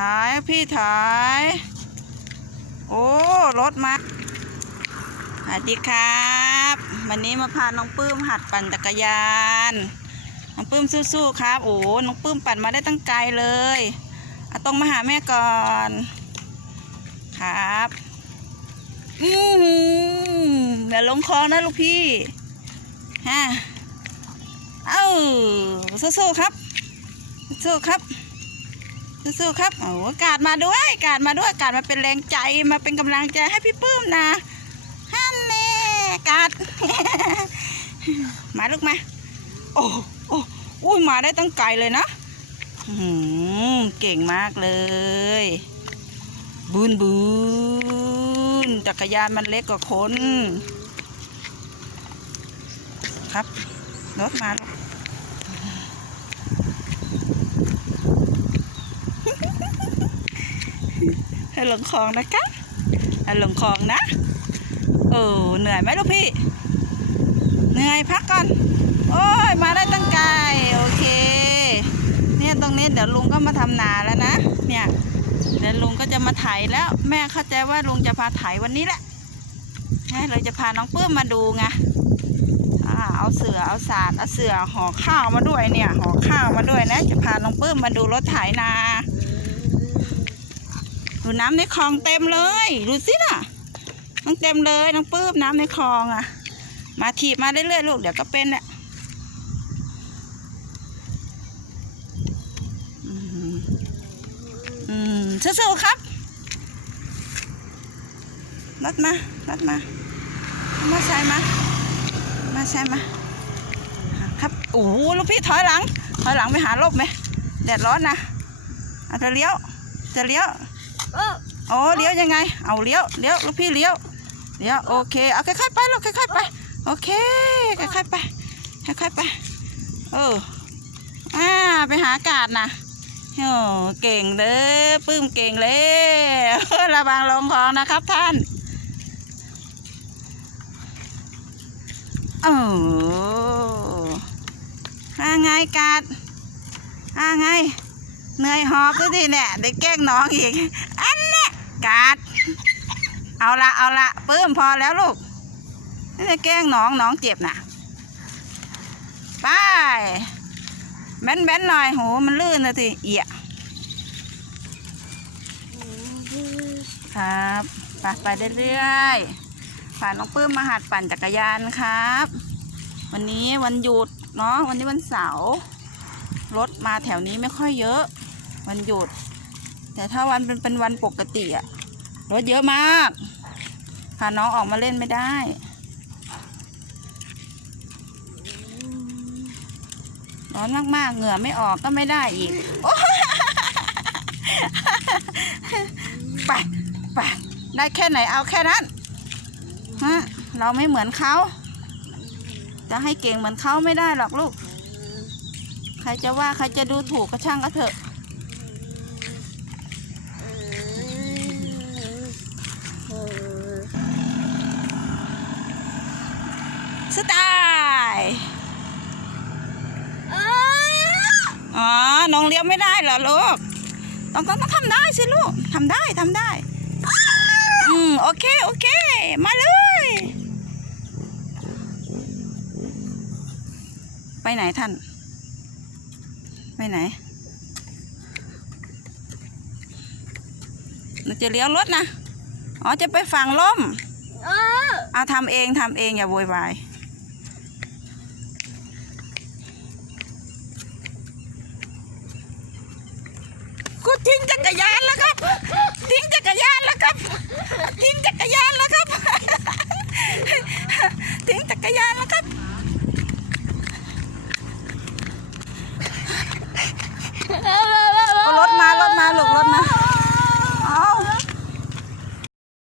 ถ่ายพี่ถ่าย โอ้รถมาสวัสดีครับ วันนี้มาพาน้องปื้มหัดปั่นจักรยาน น้องปื้มสู้ๆครับ โอ้น้องปื้มปั่นมาได้ตั้งไกลเลยเอาตรงมาหาแม่ก่อน ครับอืออย่าลงคลองนะลูกพี่ฮะเอ้าสู้ๆครับสู้ๆครับ สู้ๆครับโอ้กาดมาด้วย กาดมาด้วยกาดมาเป็นแรงใจมาเป็นกำลังใจให้พี่ปื้มนะฮันเน่กาด มาลูกมา โอ้โอ้อุ้ยมาได้ตั้งไกลเลยนะอื้อหือเก่งมากเลย บูนบูนจักรยานมันเล็กกว่าคน ครับรถมาลูก ให้ลงคลองนะคะให้ลงคลองนะโอ้เหนื่อยไหมลูกพี่ เหนื่อยพักก่อน โอ้ยมาได้ตั้งไกลโอเค เนี่ยตรงนี้เดี๋ยวลุงก็มาทำนาแล้วนะ เนี่ยเดี๋ยวลุงก็จะมาไถแล้ว แม่เข้าใจว่าลุงจะพาไถวันนี้แหละแม่เลยจะพาน้องปื้มมาดูไงอ่าเอาเสือเอาสาดเอาเสือห่อข้าวมาด้วยเนี่ยห่อข้าวมาด้วยนะ จะพาน้องปื้มมาดูรถไถนา ดูน้ำในคลองเต็มเลย ดูสิน่ะน้องเต็มเลยน้องปื้มน้ำในคลองอะ มาถีบมาเรื่อยๆลูกเดี๋ยวก็เป็นแหละอืมสู้ๆครับรัดมารัดมา มาใส่มา มาใส่มา ครับโอ้โหลูกพี่ถอยหลัง ถอยหลังไปหาลบไหมแดดร้อนนะอาจะเลี้ยว จะเลี้ยว โอ้เลี้ยวยังไง เอาเลี้ยวเลี้ยวลูกพี่เลี้ยวเลี้ยวโอเคเอาค่อยๆไปลูกค่อยๆไปโอเคค่อยๆไปค่อยๆไปเอออ่าไปหาอากาศนะโอ้เก่งเลยปื้มเก่งเลยระวังลงคลองนะครับท่านโอ้อ่าไงกาดอ่าไง เหนื่อยหอบด้วยดิเนี่ยได้แกล้งน้องอีก อันเนี้ยกาด เอาละเอาละปื้มพอแล้วลูกนี่จะแกล้งน้องน้องเจ็บน่ะไปแบนแบนๆหน่อยโหมันลื่นนะทีเอียครับไปไปเรื่อยๆผ่านน้องปื้มมาหัดปั่นจักรยานครับ วันนี้วันหยุดเนาะวันนี้วันเสาร์รถมาแถวนี้ไม่ค่อยเยอะ วันหยุด แต่ถ้าวันเป็นเป็นวันปกติอะรถเยอะมากพาน้องออกมาเล่นไม่ได้ร้อนมากๆ เหงื่อไม่ออกก็ไม่ได้อีกไปไปได้แค่ไหนเอาแค่นั้นฮะเราไม่เหมือนเขา จะให้เก่งเหมือนเขาไม่ได้หรอกลูก ใครจะว่าใครจะดูถูกก็ช่างก็เถอะ สไตล์เอออ๋อ น้องเลี้ยวไม่ได้เหรอลูกต้องต้องต้องทำได้สิลูกทำได้ทำได้ อืม โอเค โอเค มาเลย ไปไหนท่าน ไปไหนหนูจะเลี้ยวรถนะ อ๋อ จะไปฝั่งล่ม เออเอาทำเองทำเองอย่าโวยวาย ทิ้งจักรยานแล้วครับ